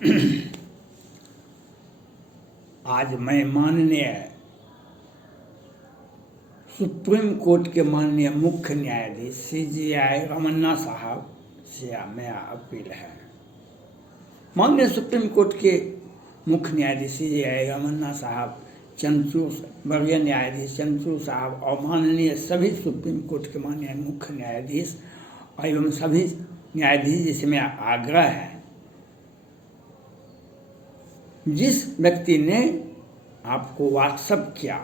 आज मैं माननीय सुप्रीम कोर्ट के माननीय मुख्य न्यायाधीश CJI रमन्ना साहब से मेरा अपील है। माननीय सुप्रीम कोर्ट के मुख्य न्यायाधीश CJI रमन्ना साहब, चंद्रचूड़ वर्गीय न्यायाधीश चंद्रचूड़ साहब और माननीय सभी सुप्रीम कोर्ट के माननीय मुख्य न्यायाधीश एवं सभी न्यायाधीश जिसे मेरा आग्रह है, जिस व्यक्ति ने आपको व्हाट्सएप किया,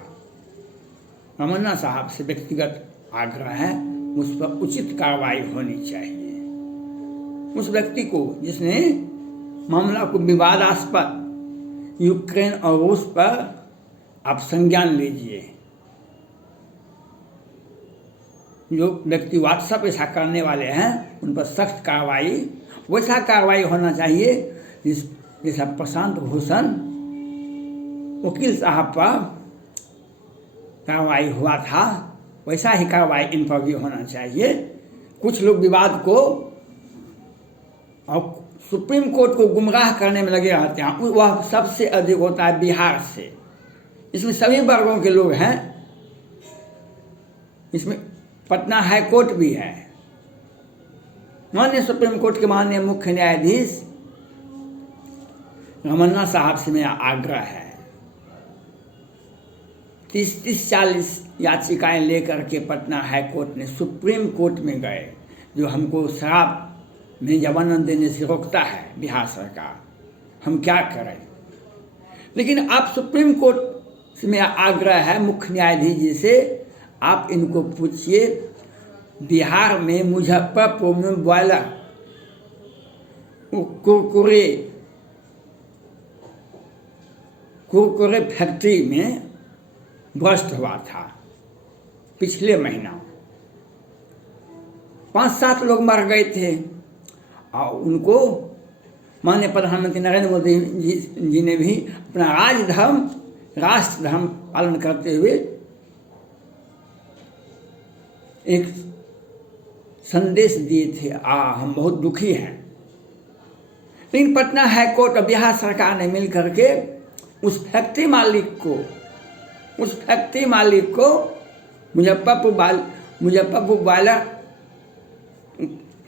रमन्ना साहब से व्यक्तिगत आग्रह है, उस पर उचित कार्रवाई होनी चाहिए। उस व्यक्ति को जिसने मामला को विवादास्पद यूक्रेन और रूस पर आप संज्ञान लीजिए। जो व्यक्ति व्हाट्सएप ऐसा करने वाले हैं उन पर सख्त कार्रवाई, वैसा कार्रवाई होना चाहिए जैसा प्रशांत भूषण वकील साहब पर कार्रवाई हुआ था, वैसा ही कार्रवाई इन पर भी होना चाहिए। कुछ लोग विवाद को और सुप्रीम कोर्ट को गुमराह करने में लगे रहते हैं, वह सबसे अधिक होता है बिहार से। इसमें सभी वर्गों के लोग हैं, इसमें पटना हाई कोर्ट भी है। माननीय सुप्रीम कोर्ट के माननीय मुख्य न्यायाधीश रमन्ना साहब से मेरा आग्रह है, 30-40 याचिकाएं लेकर के पटना हाई कोर्ट ने सुप्रीम कोर्ट में गए, जो हमको शराब में जमानत देने से रोकता है बिहार सरकार। हम क्या करें? लेकिन आप सुप्रीम कोर्ट से मेरा आग्रह है मुख्य न्यायाधीश जी से, आप इनको पूछिए, बिहार में मुजफ्फरपुर में बॉयलर कुरकुरे फैक्ट्री में ब्रस्ट हुआ था पिछले महीना। 5-7 लोग मर गए थे और उनको माननीय प्रधानमंत्री नरेंद्र मोदी जी ने भी अपना राष्ट्र धर्म पालन करते हुए एक संदेश दिए थे, हम बहुत दुखी हैं। लेकिन पटना हाई कोर्ट और बिहार सरकार ने मिल करके उस फैक्ट्री मालिक को मुजफ्फरपुर बॉयलर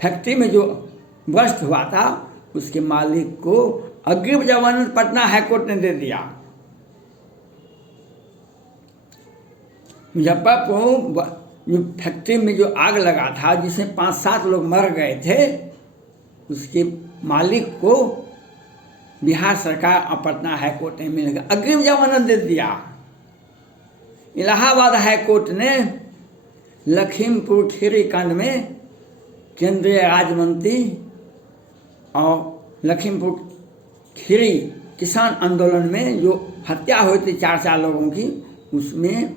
फैक्ट्री में जो ब्रस्ट हुआ था उसके मालिक को अग्रिम जमानत पटना हाई कोर्ट ने दे दिया। मुजफ्फरपुर फैक्ट्री में जो आग लगा था, जिसमें 5-7 लोग मर गए थे, उसके मालिक को बिहार सरकार और पटना हाई कोर्ट ने मिलकर अग्रिम जमानत दे दिया। इलाहाबाद हाई कोर्ट ने लखीमपुर खीरी कांड में केंद्रीय राज्य मंत्री और लखीमपुर खीरी किसान आंदोलन में जो हत्या हुई थी 4 लोगों की, उसमें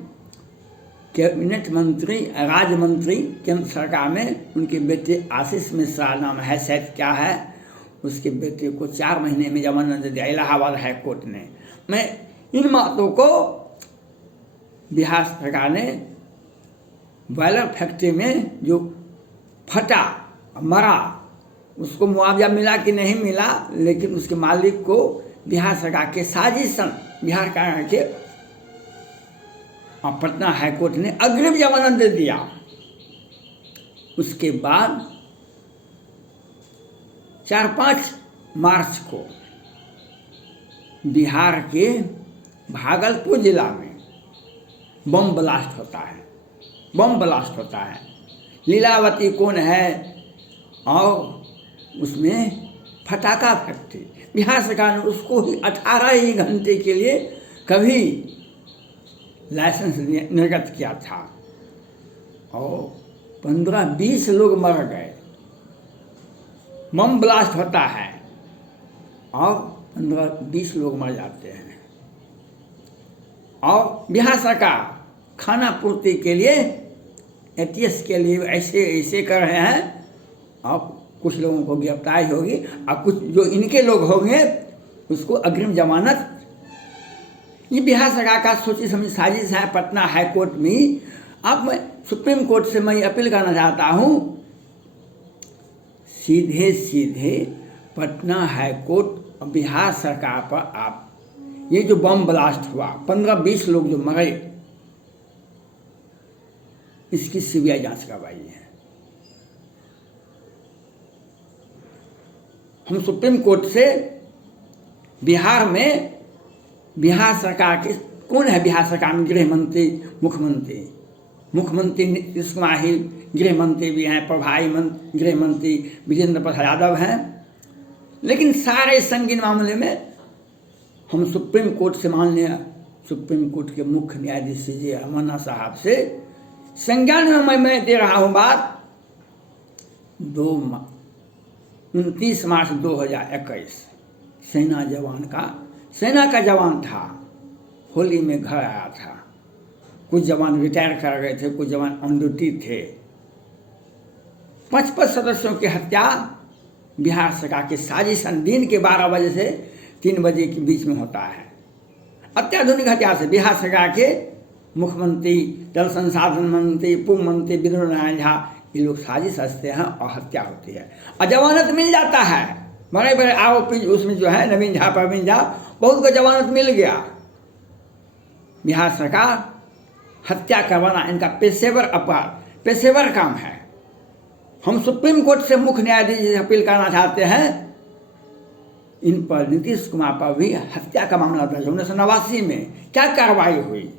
कैबिनेट मंत्री राज्य मंत्री केंद्र सरकार में उनके बेटे आशीष मिश्रा नाम है, शायद क्या है, उसके बेटे को 4 महीने में जमानत दे दिया इलाहाबाद हाई कोर्ट ने। मैं इन बातों को बिहार सरकार ने बॉयलर फैक्ट्री में जो फटा मरा उसको मुआवजा मिला कि नहीं मिला, लेकिन उसके मालिक को बिहार सरकार के साजिशन बिहार सरकार के और पटना हाई कोर्ट ने अग्रिम जमानत दे दिया। उसके बाद 4-5 मार्च को बिहार के भागलपुर जिला में बम ब्लास्ट होता है। लीलावती कौन है और उसमें फटाका फैक्ट्री, बिहार सरकार ने उसको ही 18 ही घंटे के लिए कभी लाइसेंस निर्गत किया था और 15-20 लोग मर गए। बम ब्लास्ट होता है और 15-20 लोग मर जाते हैं और बिहार सरकार खाना पूर्ति के लिए ATS के लिए ऐसे कर रहे हैं और कुछ लोगों को गिरफ्तारी होगी और कुछ जो इनके लोग होंगे उसको अग्रिम जमानत। ये बिहार सरकार का सोची समझी साजिश है पटना हाई कोर्ट में। अब मैं सुप्रीम कोर्ट से मैं अपील करना चाहता हूँ, सीधे पटना हाई कोर्ट और बिहार सरकार पर आप ये जो बम ब्लास्ट हुआ 15-20 लोग जो मरे, इसकी सीबीआई जांच करवाई है। हम सुप्रीम कोर्ट से बिहार में, बिहार सरकार के कौन है बिहार सरकार में? गृह मंत्री, मुख्यमंत्री नीतीश कुमार ही गृह मंत्री भी हैं, प्रभारी गृह मंत्री विजेंद्र प्रसाद यादव हैं। लेकिन सारे संगीन मामले में हम सुप्रीम कोर्ट से माननीय सुप्रीम कोर्ट के मुख्य न्यायाधीश जी रमन्ना साहब से संज्ञान में मैं दे रहा हूँ बात। 29 मार्च 2021 सेना का जवान था, होली में घर आया था। कुछ जवान रिटायर कर गए थे, कुछ जवान ऑन ड्यूटी थे। 55 सदस्यों की हत्या बिहार सरकार के साजिशन दिन के 12 बजे से 3 बजे के बीच में होता है। अत्याधुनिक हथियार से बिहार सरकार के मुख्यमंत्री, जल संसाधन मंत्री, पूर्व मंत्री विद्युत नारायण झा, ये लोग साजिश रचते हैं और हत्या होती है और जमानत मिल जाता है। बड़े बड़े आरोपी उसमें जो है नवीन झा, प्रवीण झा, बहुत को जमानत मिल गया। बिहार सरकार हत्या करवाना इनका पेशेवर अपराध, पेशेवर काम है। हम सुप्रीम कोर्ट से मुख्य न्यायाधीश से अपील करना चाहते हैं, इन पर नीतीश कुमार पर भी हत्या का मामला दर्ज 1989 में क्या कार्रवाई हुई?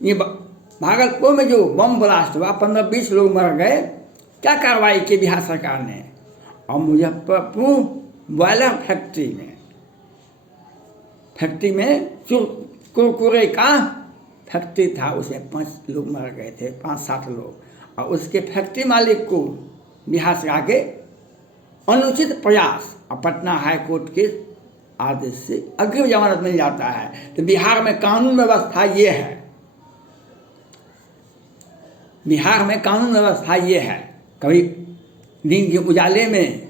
ये भागलपुर में जो बम ब्लास्ट हुआ 15-20 लोग मर गए, क्या कार्रवाई की बिहार सरकार ने? और मुजफ्फरपुर बॉयलर फैक्ट्री में कुरकुरे का फैक्ट्री था, उसमें 5 लोग मर गए थे, 5-7 लोग। और उसके फैक्ट्री मालिक को बिहार सरकार के अनुचित प्रयास और पटना हाई कोर्ट के आदेश से अग्रिम जमानत मिल जाता है। तो बिहार में कानून व्यवस्था ये है, बिहार में कानून व्यवस्था ये है। कभी दिन के उजाले में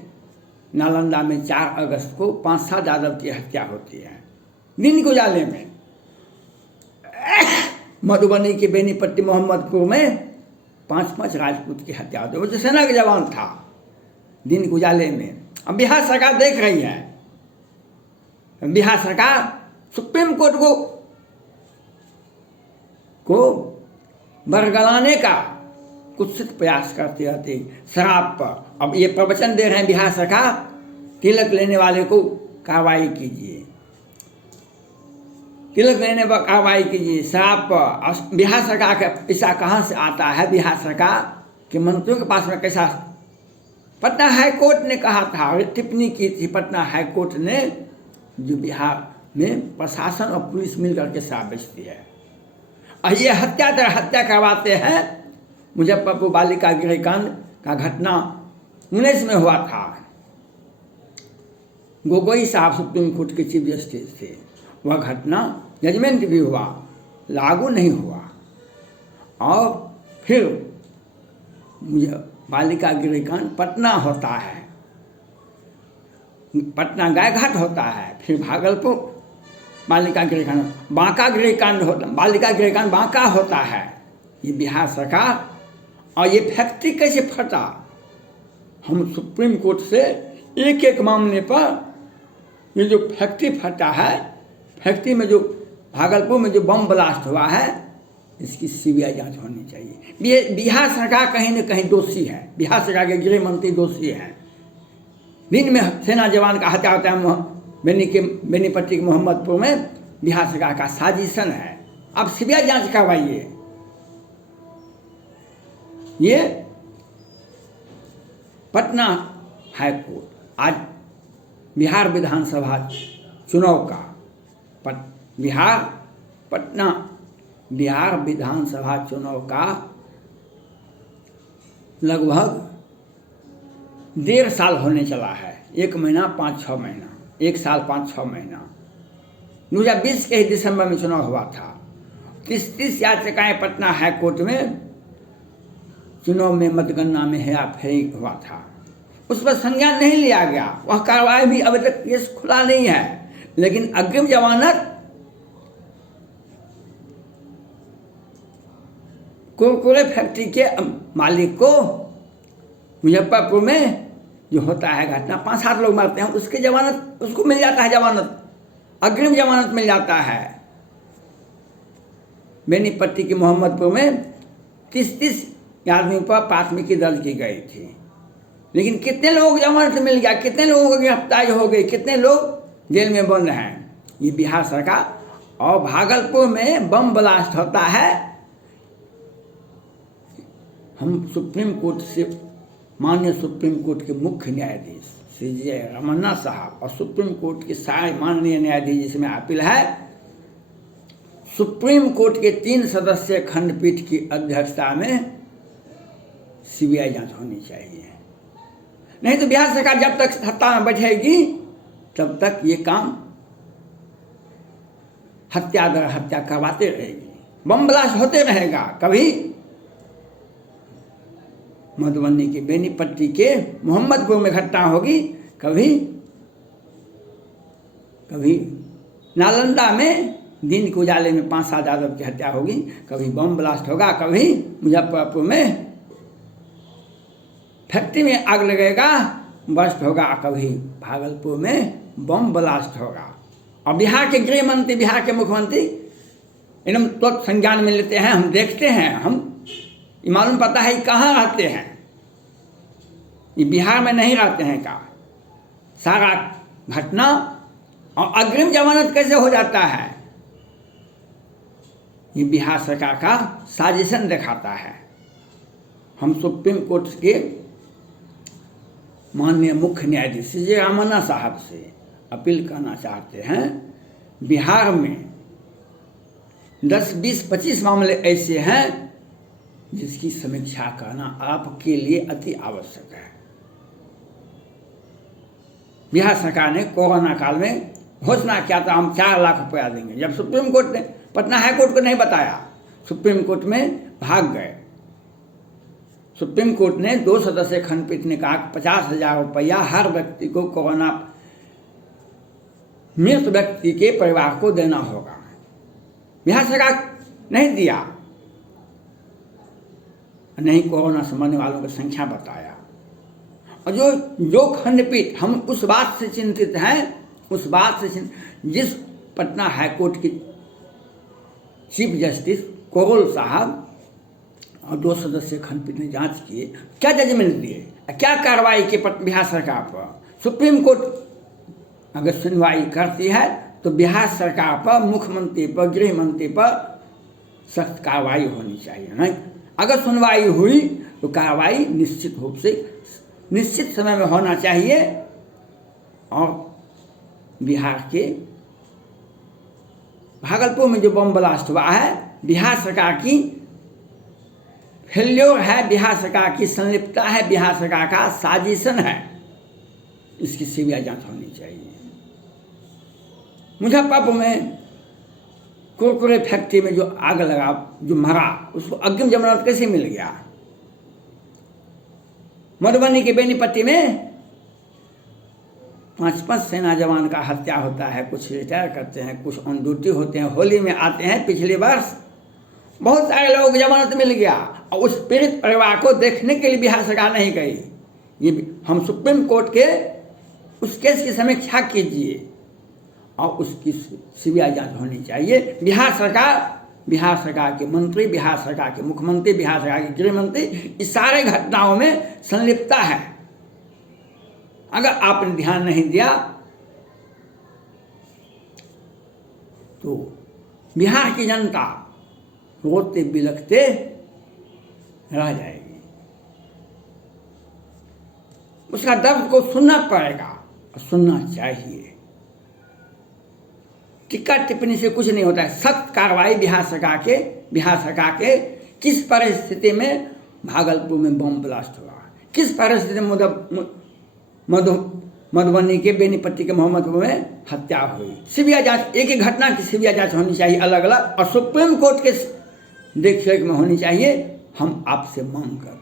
नालंदा में 4 अगस्त को 5-7 यादव की हत्या होती है, दिन के उजाले में। मधुबनी के बेनीपट्टी मोहम्मदपुर में 5-5 राजपूत की हत्या होती है, वो जो सेना के जवान था, दिन के उजाले में। अब बिहार सरकार देख रही है, बिहार सरकार सुप्रीम कोर्ट को बरगलाने का कुत्सित प्रयास करती रहती शराब पर। अब ये प्रवचन दे रहे हैं बिहार सरकार, तिलक लेने वाले को कार्रवाई कीजिए, तिलक लेने पर कार्रवाई कीजिए, शराब पर। बिहार सरकार का पैसा कहाँ से आता है? बिहार सरकार के मंत्रियों के पास में कैसा? पटना हाई कोर्ट ने कहा था, टिप्पणी की थी पटना हाई कोर्ट ने, जो बिहार में प्रशासन और पुलिस मिलकर के शराब बेचती है। और ये हत्या करवाते हैं। मुजफ्फरपुर बालिका गृहकांड का घटना 19 में हुआ था। गोगोई साहब सुप्रीम कोर्ट के चीफ जस्टिस थे। वह घटना जजमेंट भी हुआ, लागू नहीं हुआ। और फिर मुझे बालिका गृहकांड पटना होता है, पटना गायघाट होता है। फिर भागलपुर बालिका गृहकांड, बांका गृहकांड होता, बालिका गृहकांड बांका होता है। ये बिहार सरकार। और ये फैक्ट्री कैसे फटा? हम सुप्रीम कोर्ट से एक मामले पर, ये जो फैक्ट्री फटा है, फैक्ट्री में जो भागलपुर में जो बम ब्लास्ट हुआ है, इसकी सीबीआई जांच होनी चाहिए। बिहार सरकार कहीं न कहीं दोषी है, बिहार सरकार के गृह मंत्री दोषी हैं। दिन में सेना जवान का हत्या होता है बेनीपट्टी के मोहम्मदपुर में, बिहार सरकार का साजिशन है। अब सीबीआई जांच करवाइए। ये पटना हाई कोर्ट आज बिहार विधानसभा चुनाव का बिहार विधानसभा चुनाव का लगभग 1.5 साल होने चला है। 1 महीना 5-6 महीना, 1 साल 5-6 महीना। 2020 के ही दिसंबर में चुनाव हुआ था। 30 याचिकाएं पटना हाई कोर्ट में चुनाव में मतगणना में हेराफेरी हुआ था, उस पर संज्ञान नहीं लिया गया। वह कार्रवाई भी अभी तक केस खुला नहीं है। लेकिन अग्रिम जमानत कुरकुरे फैक्ट्री के मालिक को मुजफ्फरपुर में जो होता है घटना, 5-7 लोग मरते हैं, उसके जमानत, उसको मिल जाता है जमानत, अग्रिम जमानत मिल जाता है। बेनीपट्टी के मोहम्मदपुर में 30 आदमियों पर प्राथमिकी दर्ज की गई थी, लेकिन कितने लोग जमानत मिल गया, कितने लोगों को गिरफ्तारी हो गई, कितने लोग जेल में बंद हैं। ये बिहार सरकार। और भागलपुर में बम ब्लास्ट होता है। हम सुप्रीम कोर्ट से, माननीय सुप्रीम कोर्ट के मुख्य न्यायाधीश श्री जे रमन्ना साहब और सुप्रीम कोर्ट के सारे माननीय न्यायाधीश, जिसमें अपील है, सुप्रीम कोर्ट के 3 सदस्यीय खंडपीठ की अध्यक्षता में सीबीआई जांच होनी चाहिए। नहीं तो बिहार सरकार जब तक सत्ता में बैठेगी तब तक ये काम हत्या दर हत्या करवाते रहेगी, बम ब्लास्ट होते रहेगा। कभी मधुबनी के बेनीपट्टी के मोहम्मदपुर में घटना होगी, कभी नालंदा में दिन के उजाले में 5-7 यादव की हत्या होगी, कभी बम ब्लास्ट होगा, कभी मुजफ्फरपुर में फैक्ट्री में आग लगेगा, बस्ट होगा, कभी भागलपुर में बम ब्लास्ट होगा। और बिहार के गृह मंत्री, बिहार के मुख्यमंत्री एकदम तुरंत संज्ञान में लेते हैं। हम देखते हैं, हम ये मालूम पता है कहाँ रहते हैं, ये बिहार में नहीं रहते हैं का सारा घटना। और अग्रिम जमानत कैसे हो जाता है, ये बिहार सरकार का साजिशन दिखाता है। हम सुप्रीम कोर्ट के माननीय मुख्य न्यायाधीश जे रमन्ना साहब से अपील करना चाहते हैं, बिहार में 10, 20, 25 मामले ऐसे हैं जिसकी समीक्षा करना आपके लिए अति आवश्यक है। बिहार सरकार ने कोरोना काल में घोषणा किया था हम 4 लाख रुपया देंगे, जब सुप्रीम कोर्ट ने पटना हाई कोर्ट को नहीं बताया, सुप्रीम कोर्ट में भाग गए। सुप्रीम कोर्ट ने 2 सदस्यीय खंडपीठ ने कहा कि 50,000 रुपया हर व्यक्ति को, कोरोना मृत व्यक्ति के परिवार को देना होगा। बिहार सरकार नहीं दिया, नहीं कोरोना से मरने वालों की संख्या बताया। और जो खंडपीठ, हम उस बात से चिंतित हैं, उस बात से जिस पटना हाई कोर्ट के चीफ जस्टिस कोरोल साहब और 2 सदस्यीय खंडपीठ ने जांच किए, क्या जजमेंट दिए, क्या कार्रवाई की बिहार सरकार पर। सुप्रीम कोर्ट अगर सुनवाई करती है तो बिहार सरकार पर, मुख्यमंत्री पर, गृह मंत्री पर सख्त कार्रवाई होनी चाहिए। नहीं, अगर सुनवाई हुई तो कार्रवाई निश्चित रूप से निश्चित समय में होना चाहिए। और बिहार के भागलपुर में जो बम ब्लास्ट हुआ है, बिहार सरकार की फेल्योर है, बिहार सरकार की संलिप्तता है, बिहार सरकार का साजिशन है। इसकी सीबीआई जांच होनी चाहिए। मुजफ्फरपुर में कुरकुरे फैक्ट्री में जो आग लगा, जो मरा, उसको अग्रिम जमानत कैसे मिल गया। मधुबनी के बेनीपट्टी में 5 सेना जवान का हत्या होता है, कुछ रिटायर करते हैं, कुछ ऑन ड्यूटी होते हैं, होली में आते हैं। पिछले वर्ष बहुत सारे लोगों को जमानत मिल गया और उस पीड़ित परिवार को देखने के लिए बिहार सरकार नहीं गई। ये हम सुप्रीम कोर्ट के उस केस की समीक्षा कीजिए और उसकी सीबीआई जांच होनी चाहिए। बिहार सरकार के मंत्री, बिहार सरकार के मुख्यमंत्री, बिहार सरकार के गृह मंत्री इस सारे घटनाओं में संलिप्तता है। अगर आपने ध्यान नहीं दिया तो बिहार की जनता रोते बिलखते रह जाएगी। उसका दर्द को सुनना पड़ेगा और सुनना चाहिए। टिक्का टिप्पणी से कुछ नहीं होता है। सख्त कार्रवाई बिहार सरकार के किस परिस्थिति में भागलपुर में बम ब्लास्ट हुआ, किस परिस्थिति में मधुबनी के बेनीपट्टी के मोहम्मदपुर में हत्या हुई। सीबीआई जांच, एक एक घटना की सीबीआई जांच होनी चाहिए अलग अलग, और सुप्रीम कोर्ट के देखरेख में होनी चाहिए। हम आपसे मांग करते हैं।